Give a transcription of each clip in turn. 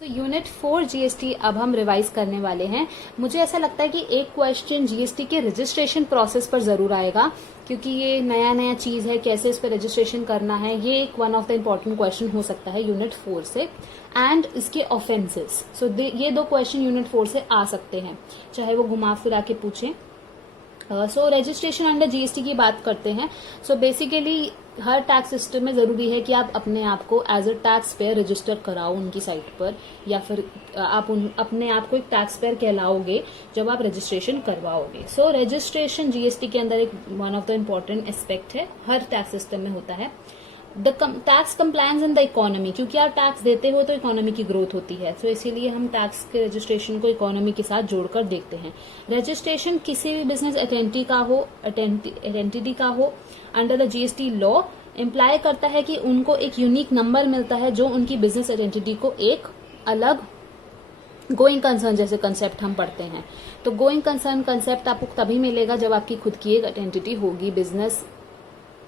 तो unit 4 GST अब हम रिवाइज करने वाले हैं। मुझे ऐसा लगता है कि एक क्वेश्चन जीएसटी के रजिस्ट्रेशन प्रोसेस पर जरूर आएगा, क्योंकि ये नया नया चीज है, कैसे इस पर रजिस्ट्रेशन करना है। ये एक one of the important question हो सकता है यूनिट 4 से। एंड इसके ऑफेंसेस, ये दो क्वेश्चन यूनिट 4 से आ सकते हैं, चाहे वो घुमा फिरा के पूछें। सो रजिस्ट्रेशन अंडर जीएसटी की बात करते हैं। सो बेसिकली हर टैक्स सिस्टम में जरूरी है कि आप अपने आप को as a tax payer register कराओ उनकी साइट पर, या फिर आप अपने आप को एक टैक्स पेयर कहलाओगे जब आप रजिस्ट्रेशन करवाओगे। सो रजिस्ट्रेशन जीएसटी के अंदर एक one of the important aspect है, हर टैक्स सिस्टम में होता है। The tax compliance in the economy, क्योंकि आप टैक्स देते हो तो इकोनॉमी की ग्रोथ होती है, तो इसीलिए हम टैक्स के रजिस्ट्रेशन को इकोनॉमी के साथ जोड़कर देखते हैं। रजिस्ट्रेशन किसी भी बिजनेस एंटिटी का हो under the GST law imply करता है कि उनको एक यूनिक नंबर मिलता है जो उनकी बिजनेस एंटिटी को एक अलग गोइंग कंसर्न जैसे कंसेप्ट हम पढ़ते हैं। तो गोइंग कंसर्न कंसेप्ट आपको तभी मिलेगा जब आपकी खुद की एक एंटिटी होगी, बिजनेस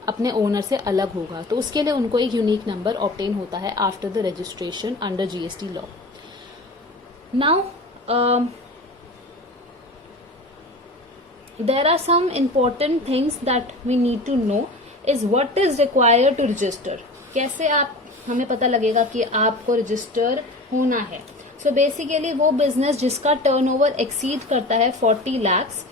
अपने ओनर से अलग होगा, तो उसके लिए उनको एक यूनिक नंबर ऑब्टेन होता है after the registration under GST law. Now there are some important things that we need to know is what is required to register। कैसे हमें पता लगेगा कि आपको रजिस्टर होना है। सो बेसिकली वो बिजनेस जिसका टर्नओवर एक्सीड करता है 40 lakhs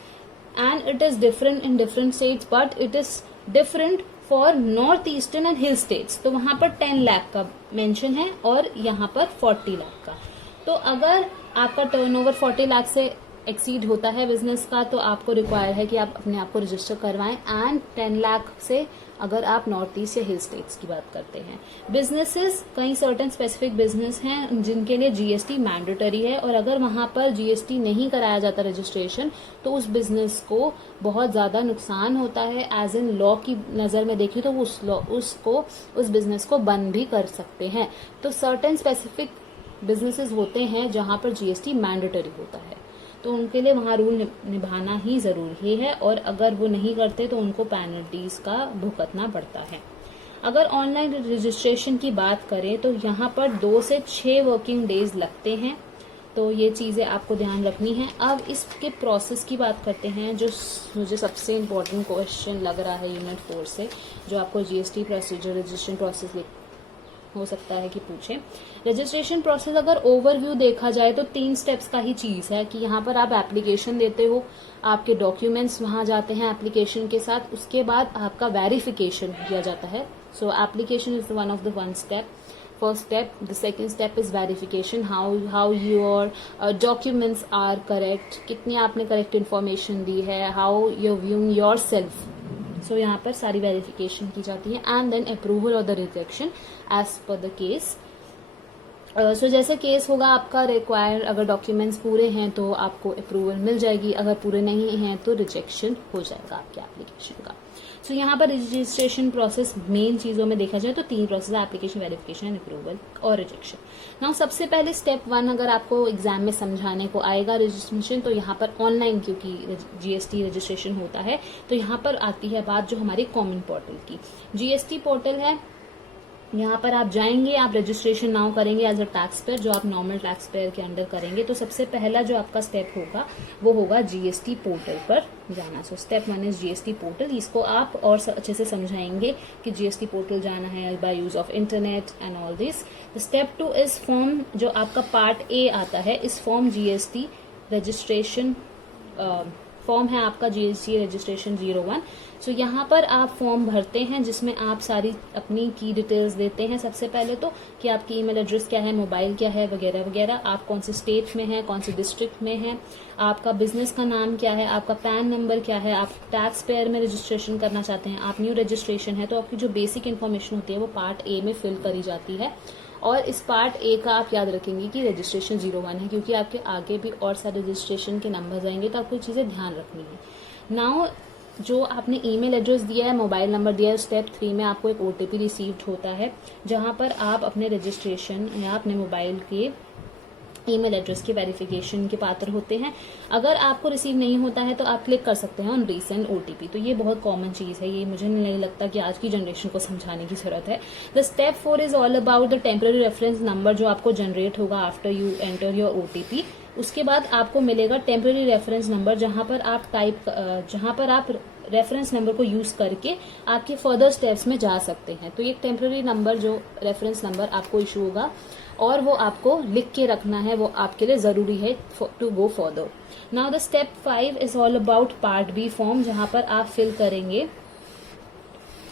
and it is different in different states, but it is different for north eastern and hill states. तो वहां पर 10 लाख का मेंशन है और यहाँ पर 40 लाख का। तो अगर आपका टर्नओवर 40 लाख से एक्सीड होता है बिजनेस का, तो आपको रिक्वायर है कि आप अपने आप को रजिस्टर करवाएं। एंड 10 लाख से अगर आप नॉर्थ ईस्ट या हिल स्टेट्स की बात करते हैं। बिजनेसेस, कई सर्टेन स्पेसिफिक बिजनेस हैं जिनके लिए जीएसटी मैंडेटरी है, और अगर वहां पर जीएसटी नहीं कराया जाता रजिस्ट्रेशन, तो उस बिजनेस को बहुत ज्यादा नुकसान होता है। एज इन लॉ की नजर में देखिए तो उस बिजनेस को बंद भी कर सकते हैं। तो सर्टेन स्पेसिफिक बिजनेसेस होते हैं जहां पर जीएसटी मैंडेटरी होता है, तो उनके लिए वहां रूल निभाना ही जरूरी है, और अगर वो नहीं करते तो उनको पेनल्टीज का भुगतना पड़ता है। अगर ऑनलाइन रजिस्ट्रेशन की बात करें तो यहाँ पर 2 से 6 वर्किंग डेज लगते हैं, तो ये चीजें आपको ध्यान रखनी है। अब इसके प्रोसेस की बात करते हैं, जो मुझे सबसे इम्पोर्टेंट क्वेश्चन लग रहा है यूनिट 4 से, जो आपको जीएसटी प्रोसीजर रजिस्ट्रेशन प्रोसेस हो सकता है कि पूछे। रजिस्ट्रेशन प्रोसेस अगर ओवरव्यू देखा जाए तो 3 स्टेप्स का ही चीज है कि यहाँ पर आप एप्लीकेशन देते हो, आपके डॉक्यूमेंट्स वहां जाते हैं एप्लीकेशन के साथ, उसके बाद आपका वेरिफिकेशन किया जाता है। So application is one of the one step, first step. The second step is verification, how your documents are correct, कितनी आपने करेक्ट इन्फॉर्मेशन दी है, how you viewing your self. So यहाँ पर सारी वेरिफिकेशन की जाती है। एंड देन अप्रूवल और the rejection as per the case. So जैसे केस होगा आपका रिक्वायर, अगर डॉक्यूमेंट्स पूरे हैं तो आपको अप्रूवल मिल जाएगी, अगर पूरे नहीं हैं तो रिजेक्शन हो जाएगा आपके एप्लीकेशन का। सो यहाँ पर रजिस्ट्रेशन प्रोसेस मेन चीजों में देखा जाए तो 3 प्रोसेस है, एप्लीकेशन, वेरिफिकेशन, अप्रूवल और रिजेक्शन। नाउ सबसे पहले स्टेप 1 अगर आपको एग्जाम में समझाने को आएगा रजिस्ट्रेशन, तो यहाँ पर ऑनलाइन क्योंकि जीएसटी रजिस्ट्रेशन होता है, तो यहाँ पर आती है बात जो हमारी कॉमन पोर्टल की। जीएसटी पोर्टल है, यहाँ पर आप जाएंगे, आप रजिस्ट्रेशन नाउ करेंगे एज अ टैक्स पेयर, जो आप नॉर्मल टैक्स पेयर के अंडर करेंगे। तो सबसे पहला जो आपका स्टेप होगा वो होगा जीएसटी पोर्टल पर जाना। So step 1 is GST portal. इसको आप और अच्छे से समझाएंगे कि जीएसटी पोर्टल जाना है by use of internet and all this. Step 2 is form, जो आपका पार्ट ए आता है, इस फॉर्म जीएसटी रजिस्ट्रेशन फॉर्म है आपका जीएसटी रजिस्ट्रेशन 01। सो यहाँ पर आप फॉर्म भरते हैं जिसमें आप सारी अपनी की डिटेल्स देते हैं। सबसे पहले तो कि आपकी ईमेल एड्रेस क्या है, मोबाइल क्या है, वगैरह वगैरह, आप कौन से स्टेट में हैं, कौन से डिस्ट्रिक्ट में हैं, आपका बिजनेस का नाम क्या है, आपका पैन नंबर क्या है, आप टैक्स पेयर में रजिस्ट्रेशन करना चाहते हैं, आप न्यू रजिस्ट्रेशन है, तो आपकी जो बेसिक इन्फॉर्मेशन होती है वो पार्ट ए में फिल करी जाती है। और इस पार्ट ए का आप याद रखेंगे कि रजिस्ट्रेशन 01 है, क्योंकि आपके आगे भी और सारे रजिस्ट्रेशन के नंबर आएंगे, तो आपको चीजें ध्यान रखनी है। नाउ जो आपने ईमेल एड्रेस दिया है, मोबाइल नंबर दिया है, स्टेप 3 में आपको एक ओटीपी रिसीव्ड होता है, जहां पर आप अपने रजिस्ट्रेशन या अपने मोबाइल के ईमेल एड्रेस के वेरिफिकेशन के पात्र होते हैं। अगर आपको रिसीव नहीं होता है तो आप क्लिक कर सकते हैं ऑन रीसेंड OTP। तो ये बहुत कॉमन चीज है, ये मुझे नहीं लगता कि आज की जनरेशन को समझाने की जरूरत है। The step 4 is all about the temporary reference number जो आपको जनरेट होगा after you enter your OTP। उसके बाद आपको मिलेगा टेम्पररी रेफरेंस नंबर, जहां पर आप रेफरेंस नंबर को यूज करके आपके फर्दर स्टेप्स में जा सकते हैं। तो ये टेम्पररी नंबर जो रेफरेंस नंबर आपको इशू होगा और वो आपको लिख के रखना है, वो आपके लिए जरूरी है to go further. Now the step 5 is all about part B form, जहां पर आप फिल करेंगे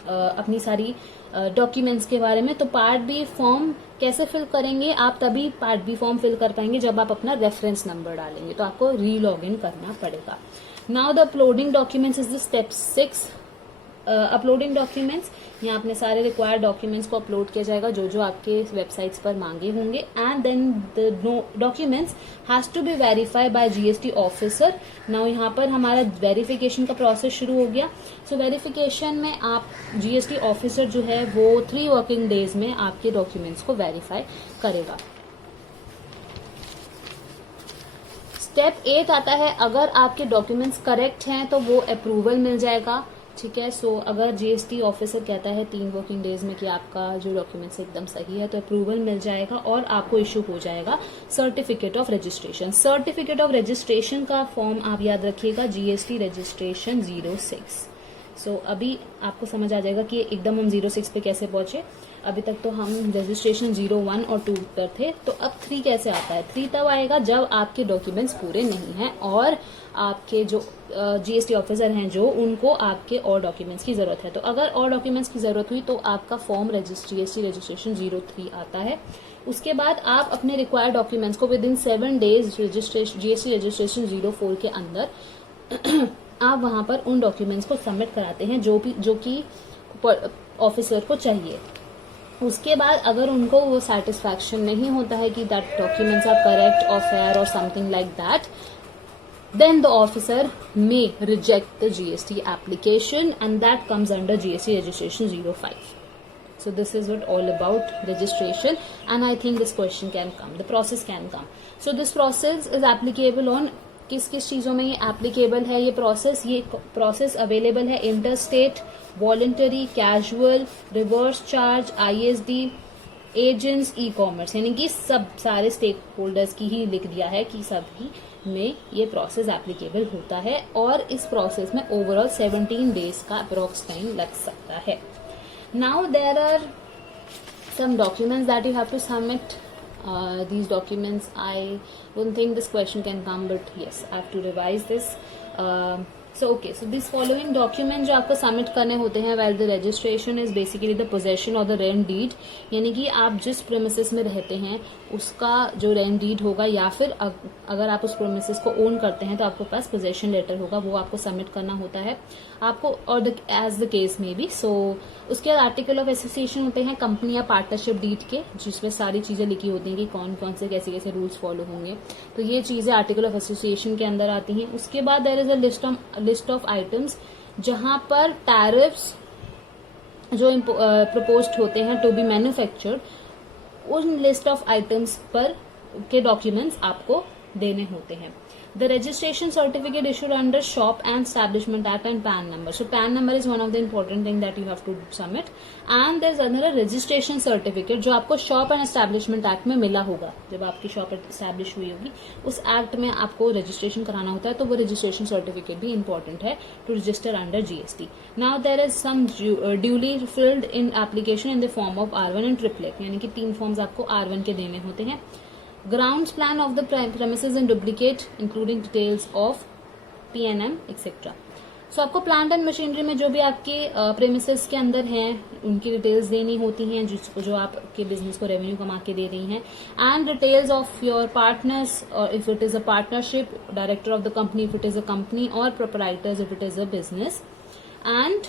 अपनी सारी डॉक्यूमेंट्स के बारे में। तो पार्ट बी फॉर्म कैसे फिल करेंगे, आप तभी पार्ट बी फॉर्म फिल कर पाएंगे जब आप अपना रेफरेंस नंबर डालेंगे। तो आपको री लॉग इन करना पड़ेगा। Now the uploading documents is the step 6। Uploading documents, यहाँ अपने सारे रिक्वायर्ड डॉक्यूमेंट्स को अपलोड किया जाएगा जो जो आपके वेबसाइट्स पर मांगे होंगे। And then the documents has to be verified by GST officer. Now यहाँ पर हमारा वेरिफिकेशन का प्रोसेस शुरू हो गया। सो वेरिफिकेशन में आप GST ऑफिसर जो है वो 3 वर्किंग डेज में आपके डॉक्यूमेंट्स को वेरीफाई करेगा। स्टेप 8 आता है, अगर आपके डॉक्यूमेंट्स करेक्ट हैं तो वो अप्रूवल मिल जाएगा। ठीक है, सो अगर GST ऑफिसर कहता है 3 वर्किंग डेज में कि आपका जो डॉक्यूमेंट्स एकदम सही है तो अप्रूवल मिल जाएगा और आपको इशू हो जाएगा certificate of registration. Certificate of registration का फॉर्म आप याद रखिएगा, GST रजिस्ट्रेशन 06। सो अभी आपको समझ आ जाएगा कि एकदम हम 06 पे कैसे पहुंचे। अभी तक तो हम रजिस्ट्रेशन 01 और 2 पर थे, तो अब 3 कैसे आता है। 3 तब आएगा जब आपके डॉक्यूमेंट्स पूरे नहीं हैं और आपके जो GST ऑफिसर हैं जो उनको आपके और डॉक्यूमेंट्स की जरूरत है। तो अगर और डॉक्यूमेंट्स की जरूरत हुई तो आपका फॉर्म GST रजिस्ट्रेशन 03 आता है। उसके बाद आप अपने रिक्वायर्ड डॉक्यूमेंट्स को with in 7 days GST registration 04 के अंदर आप वहां पर उन डॉक्यूमेंट्स को सबमिट कराते हैं जो कि ऑफिसर को चाहिए। उसके बाद अगर उनको वो सेटिस्फैक्शन नहीं होता है कि दैट डॉक्यूमेंट्स आर करेक्ट और फेयर और something like that, then the officer may reject the GST application and that comes under GST registration 05. So this is what all about registration, and I think this question can come, the process can come. So this process is applicable on किस किस चीजों में ये applicable है। ये process available है interstate, voluntary, casual, reverse charge, ISD, agents, e-commerce, यानी कि सब सारे स्टेक होल्डर्स की ही लिख दिया है कि सभी में ये प्रोसेस एप्लीकेबल होता है। और इस प्रोसेस में ओवरऑल 17 डेज का अप्रोक्स टाइम लग सकता है। Now there are some documents that you have to submit. These documents, I don't think this question can come, but yes, I have to revise this. So these following documents जो आपको submit करने होते हैं while the registration is basically the possession or the rent deed, यानी कि आप जिस premises में रहते हैं उसका जो rent deed होगा, या फिर अगर आप उस premises को own करते हैं तो आपके पास possession letter होगा, वो आपको सबमिट करना होता है आपको, और as the case may be. So उसके बाद आर्टिकल ऑफ एसोसिएशन होते हैं कंपनी या पार्टनरशिप डीड के, जिसमें सारी चीजें लिखी होती हैं कि कौन कौन से कैसे कैसे रूल्स फॉलो होंगे। तो ये चीजें आर्टिकल ऑफ एसोसिएशन के अंदर आती हैं। उसके बाद there is a list of items जहां पर टैरिफ्स जो प्रपोज्ड होते हैं टू बी मैन्युफैक्चर्ड, उन लिस्ट ऑफ आइटम्स पर के डॉक्यूमेंट्स आपको देने होते हैं। The registration certificate issued under Shop and Establishment Act and PAN number. So PAN number is one of the important thing that you have to submit. And there's another registration certificate जो आपको Shop and Establishment Act में मिला होगा। जब आपकी shop establish हुई होगी उस एक्ट में आपको रजिस्ट्रेशन कराना होता है, तो वो रजिस्ट्रेशन सर्टिफिकेट भी important है to register under GST. Now there is some duly filled in application in the form of R1 and triplet, यानी कि 3 फॉर्म्स आपको R1 के देने होते हैं। Grounds plan of the premises in duplicate including details of P&M etc. So आपको plant and machinery में जो भी आपके प्रेमिसेस के अंदर हैं उनकी डिटेल्स देनी होती हैं, जिसको जो आपके बिजनेस को रेवेन्यू कमा के दे रही हैं, and details of your partners, और if it is a partnership, director of the company if it is a company, और proprietors if it is a business, and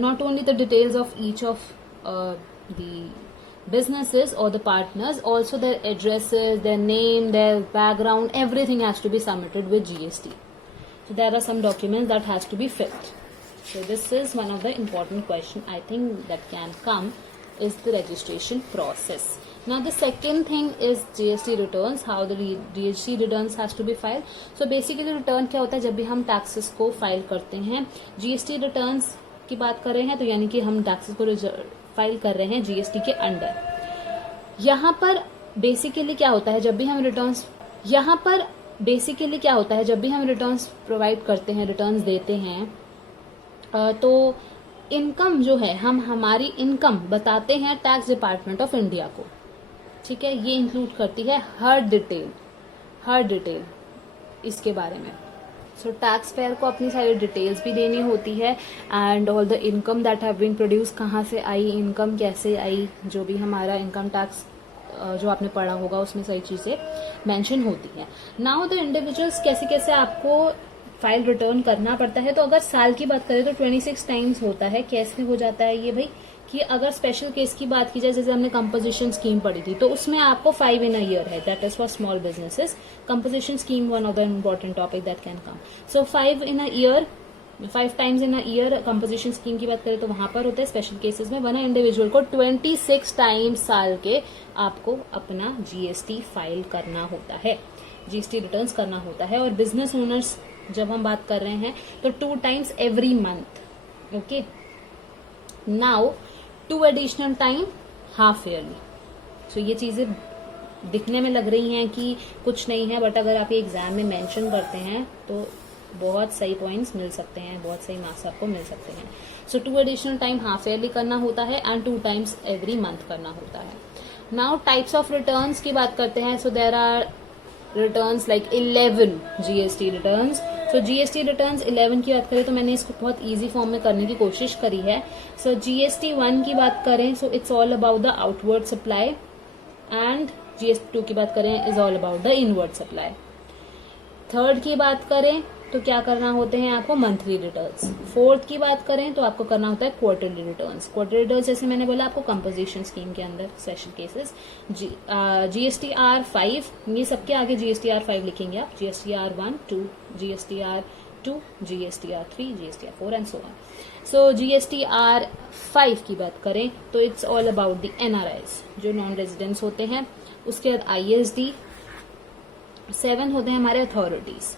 not only the details of each of the businesses or the partners, also their addresses, their name, their background, everything has to be submitted with GST. So there are some documents that has to be filled. So this is one of the important question I think that can come, is the registration process. Now the second thing is GST returns, how the GST returns has to be filed. So basically return क्या होता है, जब भी हम taxes को file करते हैं, GST returns की बात कर रहे हैं तो यानी कि हम taxes को फाइल कर रहे हैं GST के अंडर। यहाँ पर बेसिकली क्या होता है, जब भी हम रिटर्न्स प्रोवाइड करते हैं, रिटर्न्स देते हैं, तो इनकम जो है, हम हमारी इनकम बताते हैं टैक्स डिपार्टमेंट ऑफ इंडिया को, ठीक है। ये इंक्लूड करती है हर डिटेल इसके बारे में। सो टैक्स पेयर को अपनी सारी डिटेल्स भी देनी होती है, and all the income that have been produce, कहाँ से आई इनकम, कैसे आई, जो भी हमारा इनकम टैक्स जो आपने पढ़ा होगा उसमें सारी चीजें मेंशन होती है। नाउ द इंडिविजुअल्स कैसे कैसे आपको फाइल रिटर्न करना पड़ता है। तो अगर साल की बात करें तो 26 टाइम्स होता है। कैसे हो जाता है ये भाई, कि अगर स्पेशल केस की बात की जाए, जैसे हमने कंपोजिशन स्कीम पढ़ी थी, तो उसमें आपको 5 इन अ ईयर है, that is for small businesses. Composition scheme one of the important topic that can come. So 5 times in a year composition scheme की बात करें तो वहां पर होता है। स्पेशल केसेस में वन इंडिविजुअल को 26 टाइम्स साल के आपको अपना जीएसटी फाइल करना होता है, जीएसटी रिटर्न्स करना होता है। और बिजनेस ओनर्स जब हम बात कर रहे हैं तो 2 times every month. Okay, now 2 additional time half yearly. So ये चीजें दिखने में लग रही हैं कि कुछ नहीं है, बट अगर आप ये एग्जाम में मेंशन करते हैं तो बहुत सही पॉइंट्स मिल सकते हैं, बहुत सही मार्क्स आपको मिल सकते हैं। सो 2 एडिशनल टाइम हाफ ईयरली करना होता है एंड 2 टाइम्स एवरी मंथ करना होता है। नाउ टाइप्स ऑफ रिटर्न्स की बात करते हैं। So there are returns like 11 GST returns. So GST returns 11 की बात करें तो मैंने इसको बहुत इजी फॉर्म में करने की कोशिश करी है। सो जीएसटी 1 की बात करें so it's all about the outward supply, and GST 2 की बात करें is all about the inward supply. Third की बात करें तो क्या करना होते हैं आपको, मंथली रिटर्न्स। फोर्थ की बात करें तो आपको करना होता है क्वार्टरली रिटर्न्स। क्वार्टरली रिटर्न्स जैसे मैंने बोला आपको कंपोजिशन स्कीम के अंदर स्पेशल केसेस। जीएसटीआर 5, ये सबके आगे जीएसटीआर 5 लिखेंगे आप, GSTR 1, 2, GSTR 2, GSTR 3, GSTR 4 and so on. So GSTR 5 की बात करें तो it's all about the NRIs जो नॉन रेजिडेंट्स होते हैं। उसके बाद आईएसडी। 7 होते हैं हमारे authorities,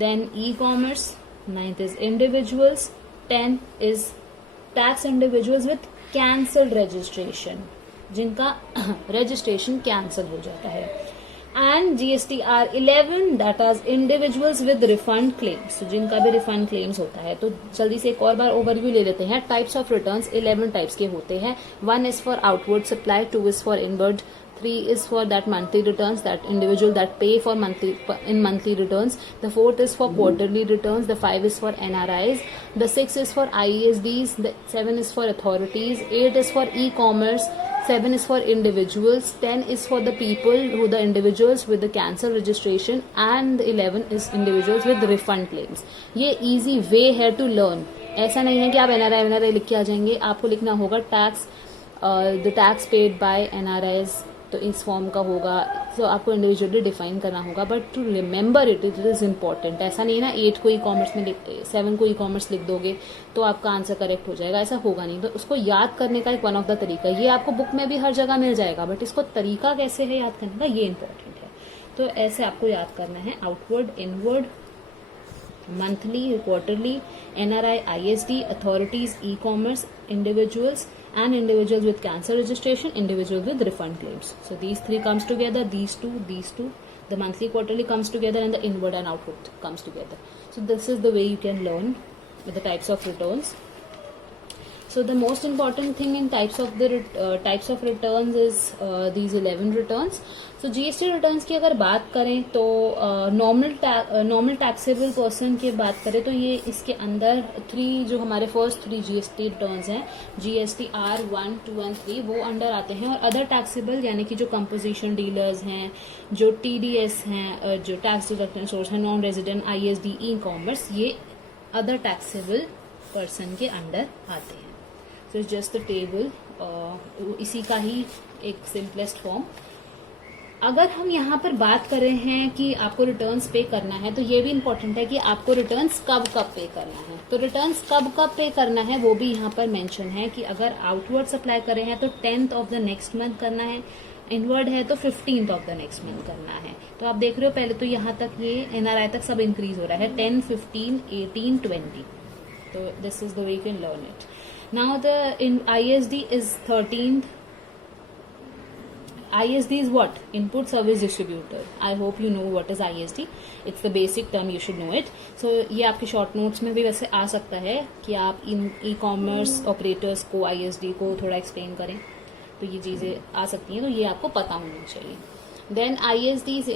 then e-commerce, 9th is individuals, 10 is tax individuals with cancelled registration, जिनका registration cancel हो जाता है, and GSTR 11 that is individuals with refund claims, तो जिनका भी refund claims होता है। तो जल्दी से एक और बार ओवरव्यू ले लेते हैं। टाइप्स ऑफ रिटर्न्स 11 टाइप्स के होते हैं। 1 is for outward supply, 2 is for inward, 3 is for that monthly returns, that individual that pay for monthly returns. The 4th is for quarterly returns. The 5 is for NRIs. The 6 is for ISDs. The 7 is for authorities. 8 is for e-commerce. 7 is for individuals. 10 is for the people who the individuals with the cancel registration, and 11 is individuals with refund claims. ये easy way है to learn. ऐसा नहीं है कि आप NRI लिख के आ जाएंगे, आपको लिखना होगा tax, the tax paid by NRIs, तो इस फॉर्म का होगा। तो आपको इंडिविजुअली डिफाइन करना होगा, but to remember it is important. ऐसा नहीं है ना 8 को ई कॉमर्स में 7 को ई कॉमर्स लिख दोगे तो आपका आंसर करेक्ट हो जाएगा, ऐसा होगा नहीं। तो उसको याद करने का एक वन ऑफ द तरीका, ये आपको बुक में भी हर जगह मिल जाएगा, बट इसको तरीका कैसे है याद करने का, ये इंपॉर्टेंट है। तो ऐसे आपको याद करना है, outward, inward, monthly, quarterly, NRI, ISD, authorities, e-commerce, individuals, and individuals with cancel registration, individuals with refund claims. So these 3 comes together, these two, the monthly, quarterly comes together, and the inward and outward comes together. So this is the way you can learn with the types of returns. So the most important thing in types of returns is these 11 returns. So GST returns की अगर बात करें तो normal taxable person की बात करें तो ये इसके अंदर 3 जो हमारे फर्स्ट 3 GST रिटर्न्स हैं, GSTR 1, 2 एंड 3, वो अंडर आते हैं। और अदर टैक्सेबल यानी कि जो कंपोजिशन डीलर्स हैं, जो TDS हैं, जो टैक्स डिडक्शन सोर्स है, नॉन रेजिडेंट, ISD, ई-कॉमर्स, ये अदर टैक्सेबल पर्सन के अंडर आते हैं। So it's just a table, इसी का ही एक सिंपलेस्ट फॉर्म। अगर हम यहाँ पर बात कर रहे हैं कि आपको रिटर्न्स पे करना है, तो ये भी इम्पोर्टेंट है कि आपको रिटर्न्स कब कब पे करना है। तो रिटर्न्स कब कब पे करना है वो भी यहाँ पर मेंशन है कि अगर आउटवर्ड सप्लाई कर रहे हैं तो 10th of the next month करना है, इनवर्ड है तो 15th of the next month करना है। तो आप देख रहे हो पहले तो यहाँ तक ये एनआरआई तक सब इंक्रीज हो रहा है, 10, 15, 18, 20। तो this is the way you can learn it. Now the ISD is 13th. ISD is what? Input Service Distributor. I hope you know what is ISD. It's the basic term, you should know it. So ये आपके short notes में भी वैसे आ सकता है कि आप इन e-commerce operators को ISD को थोड़ा एक्सप्लेन करें, तो ये चीजें आ सकती हैं, तो ये आपको पता होना चाहिए। Then ISD is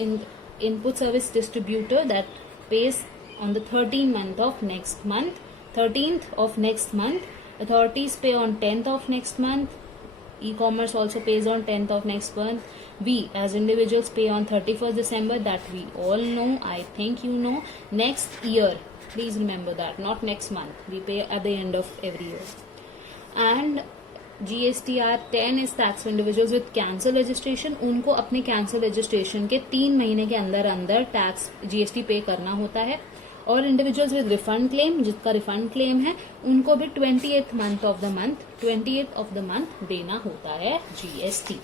Input Service Distributor that pays on the 13th month of next month. 13th of next month. Authorities pay on 10th of next month. E-commerce also pays on 10th of next month. We as individuals pay on 31st December, that we all know, I think you know. Next year, please remember that, not next month. We pay at the end of every year. And GSTR 10 is tax for individuals with cancel registration. उनको अपने cancel registration के 3 महीने के अंदर अंदर tax GST पे करना होता है। और इंडिविजुअल्स विद रिफंड क्लेम, जिसका रिफंड क्लेम है, उनको भी 28th ऑफ द मंथ देना होता है GST।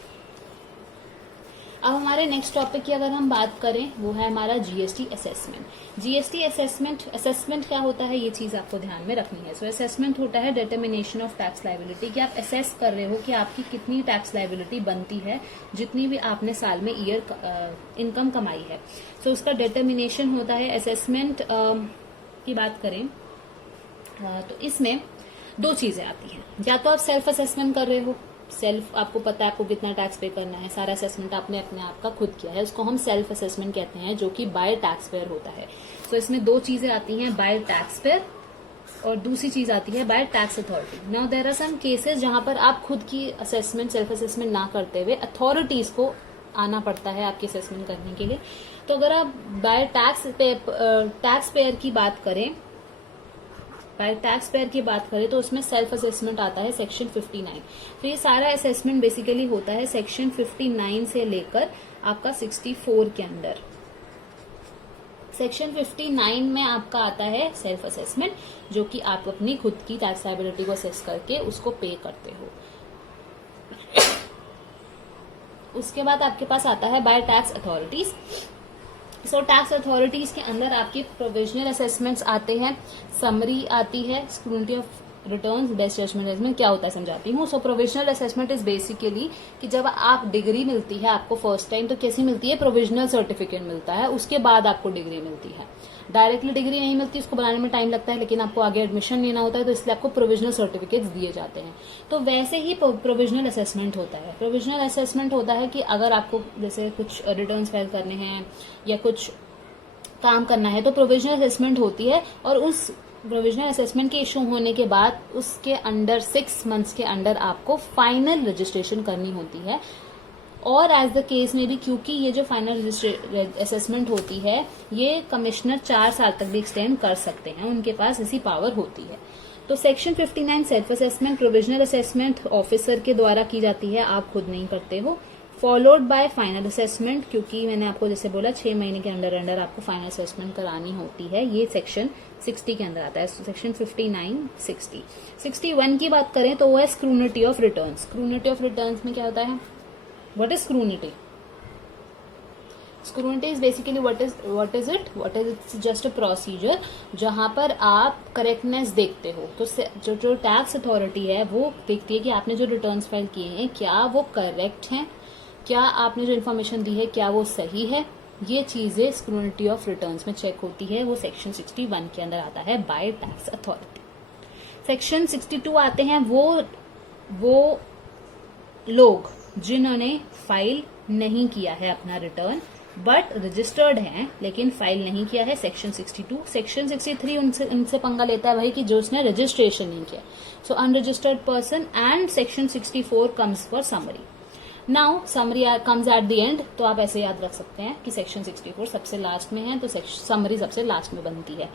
अब हमारे नेक्स्ट टॉपिक की अगर हम बात करें, वो है हमारा GST असेसमेंट। GST असेसमेंट क्या होता है, ये चीज आपको ध्यान में रखनी है। सो असेसमेंट होता है डिटर्मिनेशन ऑफ टैक्स लायबिलिटी, कि आप असेस कर रहे हो कि आपकी कितनी टैक्स लायबिलिटी बनती है, जितनी भी आपने साल में इनकम कमाई है। सो उसका डिटर्मिनेशन होता है। असेसमेंट की बात करें तो इसमें 2 चीजें आती हैं। या तो आप सेल्फ असेसमेंट कर रहे हो, सेल्फ आपको पता है आपको कितना टैक्स पे करना है, सारा असेसमेंट आपने अपने आप का खुद किया है, उसको हम सेल्फ असेसमेंट कहते हैं, जो कि बाय टैक्स पेयर होता है। तो इसमें 2 चीजें आती हैं, बाय टैक्स पेयर और दूसरी चीज आती है by tax authority. Now there are some cases जहां पर आप खुद की असेसमेंट सेल्फ असेसमेंट ना करते हुए अथॉरिटीज को आना पड़ता है आपकी असेसमेंट करने के लिए। तो अगर आप बाय टैक्स पेयर की बात करें, तो उसमें सेल्फ असेसमेंट आता है सेक्शन 59। तो ये सारा असेसमेंट बेसिकली होता है सेक्शन 59 से लेकर आपका 64 के अंदर। सेक्शन 59 में आपका आता है सेल्फ असेसमेंट, जो कि आप अपनी खुद की टैक्स लायबिलिटी को असेस करके उसको पे करते हो। उसके बाद आपके पास आता है by tax authorities. So tax authorities के अंदर आपके प्रोविजनल असेसमेंट्स आते हैं, समरी आती है, scrutiny of returns, best judgement assessment क्या होता है समझाती हूँ। So provisional assessment is basically कि जब आप डिग्री मिलती है आपको फर्स्ट टाइम, तो कैसी मिलती है, प्रोविजनल सर्टिफिकेट मिलता है, उसके बाद आपको डिग्री मिलती है। डायरेक्टली डिग्री नहीं मिलती, उसको बनाने में टाइम लगता है, लेकिन आपको आगे एडमिशन लेना होता है, तो इसलिए आपको प्रोविजनल सर्टिफिकेट्स दिए जाते हैं। तो वैसे ही प्रोविजनल असेसमेंट होता है। प्रोविजनल असेसमेंट होता है कि अगर आपको जैसे कुछ रिटर्न्स फाइल करने हैं या कुछ काम करना है, तो प्रोविजनल असेसमेंट होती है, और उस प्रोविजनल असेसमेंट के इशू होने के बाद उसके अंडर 6 मंथ्स के अंडर आपको फाइनल रजिस्ट्रेशन करनी होती है। और एज द केस में भी, क्योंकि ये जो फाइनल असेसमेंट होती है ये कमिश्नर 4 साल तक भी एक्सटेंड कर सकते हैं, उनके पास ऐसी पावर होती है। तो section 59 self assessment, provisional assessment officer के द्वारा की जाती है, आप खुद नहीं करते हो। फॉलोड बाय फाइनल असेसमेंट, क्योंकि मैंने आपको जैसे बोला 6 महीने के अंदर अंदर आपको फाइनल असेसमेंट करानी होती है। ये सेक्शन 60 के अंदर आता है, सेक्शन 59, 60। 61 की बात करें तो वो है scrutiny of returns. Scrutiny of returns में क्या होता है, what is scrutiny? Scrutiny is basically what is it's just a procedure जहां पर आप करेक्टनेस देखते हो। तो जो टैक्स अथॉरिटी है वो देखती है कि आपने जो रिटर्न्स फाइल किए हैं क्या वो करेक्ट हैं, क्या आपने जो इन्फॉर्मेशन दी है क्या वो सही है। ये चीजें स्क्रूनिटी ऑफ रिटर्न्स में चेक होती है, वो सेक्शन 61 के अंदर आता है बाय टैक्स अथॉरिटी। सेक्शन 62 आते हैं वो लोग जिन्होंने फाइल नहीं किया है अपना रिटर्न, बट रजिस्टर्ड हैं लेकिन फाइल नहीं किया है, सेक्शन 62। सेक्शन 63 उनसे पंगा लेता है भाई कि जो उसने रजिस्ट्रेशन नहीं किया, so unregistered person. And section 64 comes for summary. Now summary comes at the end, तो आप ऐसे याद रख सकते हैं कि सेक्शन 64 सबसे लास्ट में है, तो समरी सबसे लास्ट में बनती है।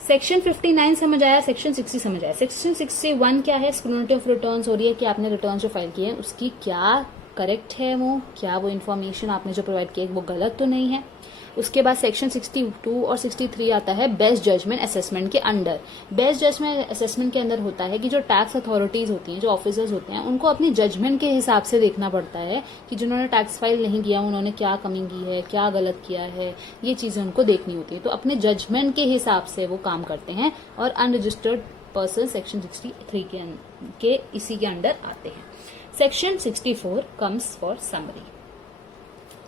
सेक्शन 59 समझ आया, सेक्शन 60 समझ आया। सेक्शन 61 क्या है, स्क्रूनिटी ऑफ रिटर्न्स हो रही है कि आपने रिटर्न जो फाइल किए हैं उसकी क्या करेक्ट है, वो क्या वो इन्फॉर्मेशन आपने जो प्रोवाइड की वो गलत तो नहीं है। उसके बाद सेक्शन 62 और 63 आता है बेस्ट जजमेंट असेसमेंट के अंडर। बेस्ट जजमेंट असेसमेंट के अंदर होता है कि जो टैक्स अथॉरिटीज होती हैं, जो ऑफिसर्स होते हैं, उनको अपनी जजमेंट के हिसाब से देखना पड़ता है कि जिन्होंने टैक्स फाइल नहीं किया उन्होंने क्या कमी की है, क्या गलत किया है, ये चीजें उनको देखनी होती है। तो अपने जजमेंट के हिसाब से वो काम करते हैं और अनरजिस्टर्ड पर्सन सेक्शन 63 के इसी के अंडर आते हैं। Section 64 comes for summary.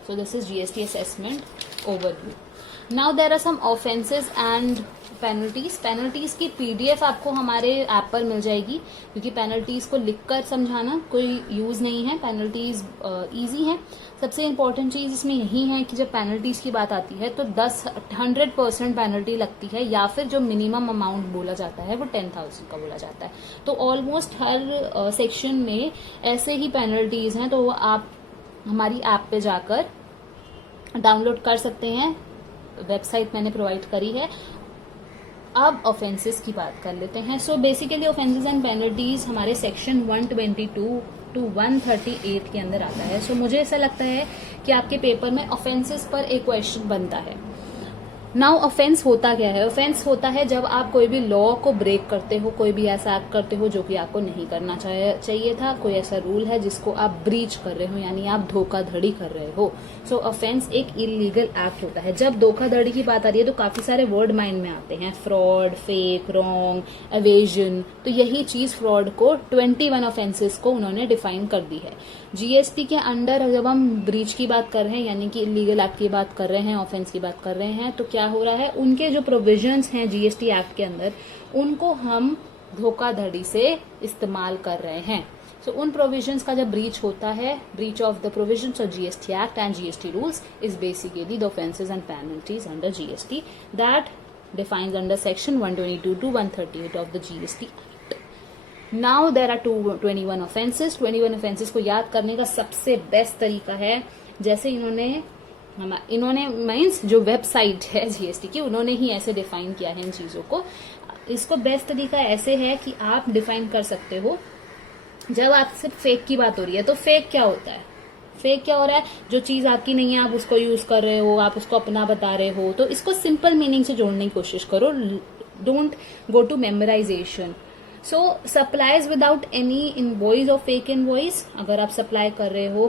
So this is GST assessment overview. Now there are some offenses and penalties. Penalties की PDF आपको हमारे ऐप पर मिल जाएगी, क्योंकि पेनल्टीज को लिखकर समझाना कोई यूज नहीं है, पेनल्टीज इजी है। सबसे इम्पोर्टेंट चीज इसमें यही है कि जब पेनल्टीज की बात आती है तो 100% पेनल्टी लगती है, या फिर जो मिनिमम अमाउंट बोला जाता है वो 10,000 का बोला जाता है। तो ऑलमोस्ट हर सेक्शन में ऐसे ही पेनल्टीज हैं, तो वो आप हमारी ऐप पे जाकर डाउनलोड कर सकते हैं, वेबसाइट मैंने प्रोवाइड करी है। अब ऑफेंसेस की बात कर लेते हैं। So basically offences and penalties हमारे सेक्शन 122 टू 138 के अंदर आता है। सो मुझे ऐसा लगता है कि आपके पेपर में ऑफेंसेस पर एक क्वेश्चन बनता है। नाउ ऑफेंस होता क्या है? ऑफेंस होता है जब आप कोई भी लॉ को ब्रेक करते हो, कोई भी ऐसा एक्ट करते हो जो कि आपको नहीं करना चाहिए था, कोई ऐसा रूल है जिसको आप ब्रीच कर रहे हो, यानी आप धोखाधड़ी कर रहे हो। सो ऑफेंस एक इलीगल एक्ट होता है। जब धोखाधड़ी की बात आ रही है तो काफी सारे वर्ड माइंड में आते हैं, फ्रॉड, फेक, रॉन्ग, एवेजन। तो यही चीज फ्रॉड को 21 ऑफेंसेस को उन्होंने डिफाइन कर दी है। जीएसटी के अंडर जब हम ब्रीच की बात कर रहे हैं, यानी कि इलीगल एक्ट की बात कर रहे हैं, ऑफेंस की बात कर रहे हैं, तो क्या हो रहा है, उनके जो प्रोविजंस हैं जीएसटी एक्ट के अंदर उनको हम धोखाधड़ी से इस्तेमाल कर रहे हैं। सो उन प्रोविजंस का जब ब्रीच होता है, breach of the provisions of GST act and GST rules is basically the offences and penalties under GST that defines under section 122 to 138 of the GST act. Now there are 21 offences. 21 offences को याद करने का सबसे best तरीका है, जैसे इन्होंने means जो वेबसाइट है जीएसटी की, उन्होंने ही ऐसे डिफाइन किया है इन चीजों को। इसको बेस्ट तरीका ऐसे है कि आप डिफाइन कर सकते हो, जब आप सिर्फ फेक की बात हो रही है तो फेक क्या होता है, फेक क्या हो रहा है, जो चीज आपकी नहीं है आप उसको यूज कर रहे हो, आप उसको अपना बता रहे हो। तो इसको सिंपल मीनिंग से जोड़ने की कोशिश करो, don't go to memorization. So supplies without any invoice और फेक इनवॉइस, अगर आप सप्लाई कर रहे हो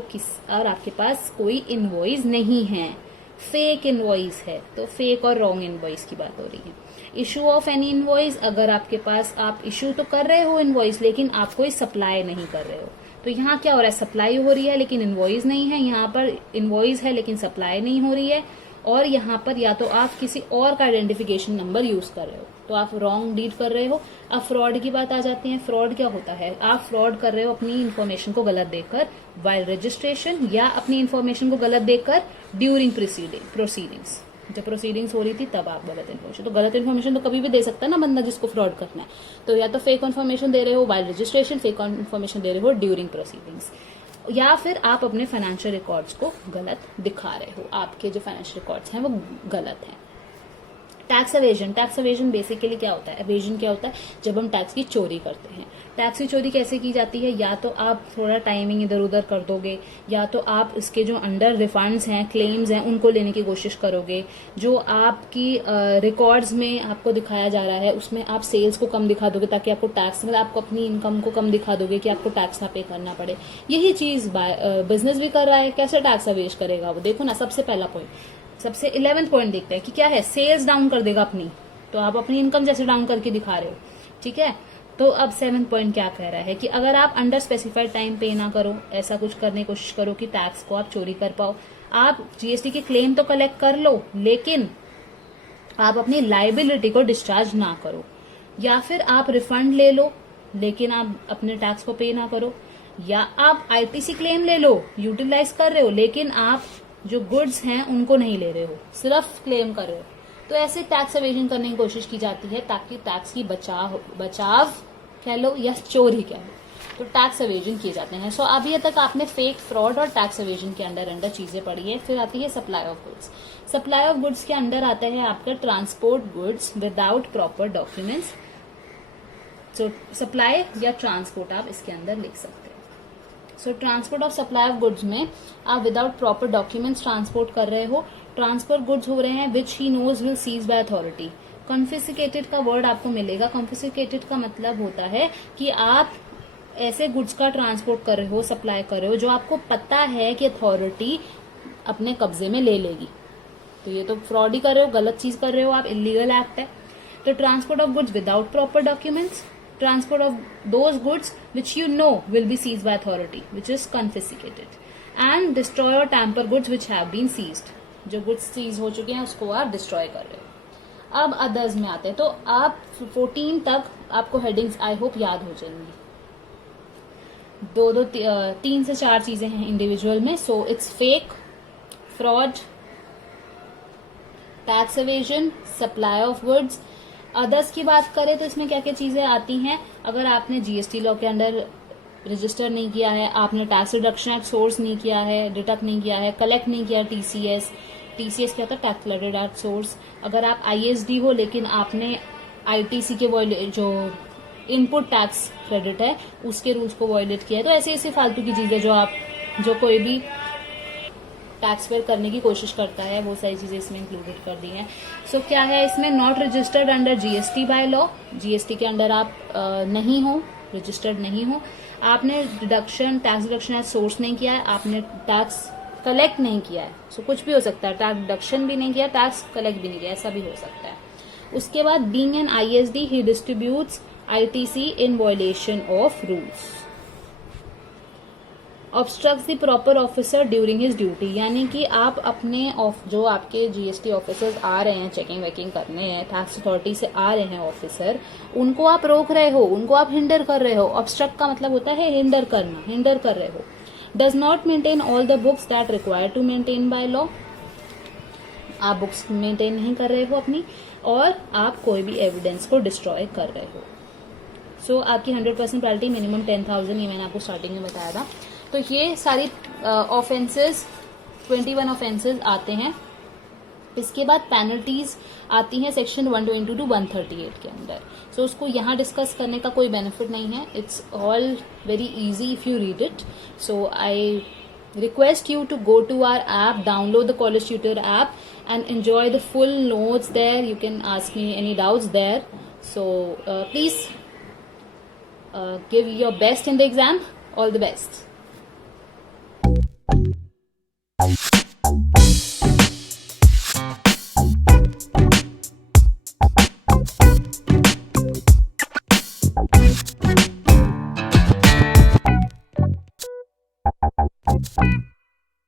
और आपके पास कोई इनवॉइस नहीं है, फेक इनवॉइस है, तो फेक और रॉन्ग इनवॉइस की बात हो रही है। इशू ऑफ एनी इनवॉइस, अगर आपके पास आप इशू तो कर रहे हो इनवॉइस लेकिन आप कोई सप्लाई नहीं कर रहे हो, तो यहाँ क्या हो रहा है, सप्लाई हो रही है लेकिन इनवॉइस नहीं है, यहाँ पर इनवॉइस है लेकिन सप्लाई नहीं हो रही है, और यहाँ पर या तो आप किसी और का आइडेंटिफिकेशन नंबर यूज कर रहे हो, तो आप रॉन्ग डील कर रहे हो। अब फ्रॉड की बात आ जाती है। फ्रॉड क्या होता है, आप फ्रॉड कर रहे हो अपनी इन्फॉर्मेशन को गलत देकर वाइल रजिस्ट्रेशन, या अपनी इन्फॉर्मेशन को गलत देकर ड्यूरिंग प्रोसीडिंग्स, जब प्रोसीडिंग्स हो रही थी तब आप गलत इन्फॉर्मेशन, तो गलत इन्फॉर्मेशन तो कभी भी दे सकता है ना बंदा जिसको फ्रॉड करना है। तो या तो फेक इन्फॉर्मेशन दे रहे हो वाइल रजिस्ट्रेशन, फेक इन्फॉर्मेशन दे रहे हो ड्यूरिंग प्रोसीडिंग्स, या फिर आप अपने फाइनेंशियल रिकॉर्ड्स को गलत दिखा रहे हो, आपके जो फाइनेंशियल रिकॉर्ड्स हैं वो गलत हैं। Tax evasion, tax evasion basically क्या होता है, एवेजन क्या होता है, जब हम टैक्स की चोरी करते हैं। टैक्स की चोरी कैसे की जाती है, या तो आप थोड़ा टाइमिंग इधर उधर कर दोगे, या तो आप इसके जो अंडर रिफंड्स हैं, क्लेम्स हैं, उनको लेने की कोशिश करोगे। जो आपकी रिकॉर्ड्स में आपको दिखाया जा रहा है उसमें आप सेल्स को कम दिखा दोगे ताकि आपको टैक्स, मतलब आपको अपनी इनकम को कम दिखा दोगे कि आपको टैक्स ना पे करना पड़े। यही चीज बिजनेस भी कर रहा है, कैसे टैक्स अवेज करेगा वो, देखो ना। सबसे पहला पॉइंट, सबसे 11th पॉइंट देखते हैं कि क्या है, सेल्स डाउन कर देगा अपनी, तो आप अपनी इनकम जैसे डाउन करके दिखा रहे हो, ठीक है। तो अब 7th पॉइंट क्या कह रहा है कि अगर आप अंडर स्पेसिफाइड टाइम पे ना करो, ऐसा कुछ करने की कोशिश करो कि टैक्स को आप चोरी कर पाओ। आप जीएसटी की क्लेम तो कलेक्ट कर लो लेकिन आप अपनी लाइबिलिटी को डिस्चार्ज ना करो, या फिर आप रिफंड ले लो लेकिन आप अपने टैक्स को पे ना करो, या आप आईटीसी क्लेम ले लो, यूटिलाइज कर रहे हो लेकिन आप जो गुड्स हैं उनको नहीं ले रहे हो, सिर्फ क्लेम कर रहे हो। तो ऐसे टैक्स एवेजन करने की कोशिश की जाती है ताकि टैक्स की बचाव कह लो या चोरी कह लो, तो टैक्स एवेजन किए जाते हैं। सो अभी तक आपने फेक, फ्रॉड और टैक्स एवेजन के अंडर चीजें पढ़ी है। फिर आती है supply of goods. Supply of goods के अंडर आता है आपका transport goods without proper documents. सो सप्लाई या ट्रांसपोर्ट आप इसके अंदर लिख सकते हैं। सो transport of supply of goods में आप विदाउट प्रॉपर डॉक्यूमेंट्स ट्रांसपोर्ट कर रहे हो, ट्रांसफर गुड्स हो रहे हैं which he knows will seize by authority. Confiscated का वर्ड आपको मिलेगा। कॉन्फिस्केटेड का मतलब होता है कि आप ऐसे गुड्स का ट्रांसपोर्ट कर रहे हो, सप्लाई कर रहे हो जो आपको पता है कि अथॉरिटी अपने कब्जे में ले लेगी, तो ये तो फ्रॉड ही कर रहे हो, गलत चीज कर रहे हो आप, इलीगल एक्ट है। तो transport of goods without proper documents, transport of those goods which you know will be seized by authority which is confiscated, and destroy or tamper goods which have been seized, जो goods seize हो चुके हैं उसको आप destroy कर रहे हो। अब अदर्स में आते हैं, तो आप 14 तक आपको हेडिंग्स आई होप याद हो जाएंगी। तीन से चार चीजें हैं इंडिविजुअल में। So it's fake, fraud, tax evasion, supply of goods. Others की बात करें तो इसमें क्या क्या चीजें आती हैं। अगर आपने जीएसटी लॉ के अंडर रजिस्टर नहीं किया है, आपने टैक्स रिडक्शन एट सोर्स नहीं किया है, डिडक्ट नहीं किया है, कलेक्ट नहीं किया टीसीएस क्या होता है, टैक्स कलेक्टेड एट सोर्स। अगर आप आईएसडी हो लेकिन आपने आईटीसी के जो इनपुट टैक्स क्रेडिट है उसके रूल्स को वायलेट किया है, तो ऐसे ऐसे फालतू की चीजें जो कोई भी टैक्स पेयर करने की कोशिश करता है, वो सारी चीजें इसमें इंक्लूडेड कर दी हैं। सो क्या है इसमें, not registered under GST by law, GST के अंडर आप नहीं हो, रजिस्टर्ड नहीं हो, आपने deduction tax deduction as source नहीं किया है, आपने टैक्स कलेक्ट नहीं किया है। सो कुछ भी हो सकता है, टैक्स डिडक्शन भी नहीं किया, टैक्स कलेक्ट भी नहीं किया, ऐसा भी हो सकता है। उसके बाद being an ISD he distributes ITC in violation of rules, obstructs the proper officer during his duty, यानी कि आप अपने जो आपके जीएसटी ऑफिसर्स आ रहे हैं चेकिंग वेकिंग करने हैं, टैक्स अथॉरिटी से आ रहे हैं ऑफिसर, उनको आप रोक रहे हो, उनको आप हिंडर कर रहे हो। ऑब्स्ट्रक्ट का मतलब होता है हिंडर करना, हिंडर कर रहे हो। Does not maintain all the books that require to maintain by law, आप बुक्स मेंटेन नहीं कर रहे हो अपनी, और आप कोई भी एविडेंस को डिस्ट्रॉय कर रहे हो। सो आपकी 100% पेनल्टी मिनिमम 10,000, ये मैंने आपको स्टार्टिंग में बताया था। तो ये सारी ऑफेंसेस 21 ऑफेंसेस आते हैं। इसके बाद पेनल्टीज आती हैं सेक्शन 122 टू 138 के अंदर। सो उसको यहाँ डिस्कस करने का कोई बेनिफिट नहीं है, it's all very easy if you read it. So I request you to go to our app, download the College Tutor app and enjoy the full notes there. You can ask me any doubts there. So please give your best in the exam. All the best.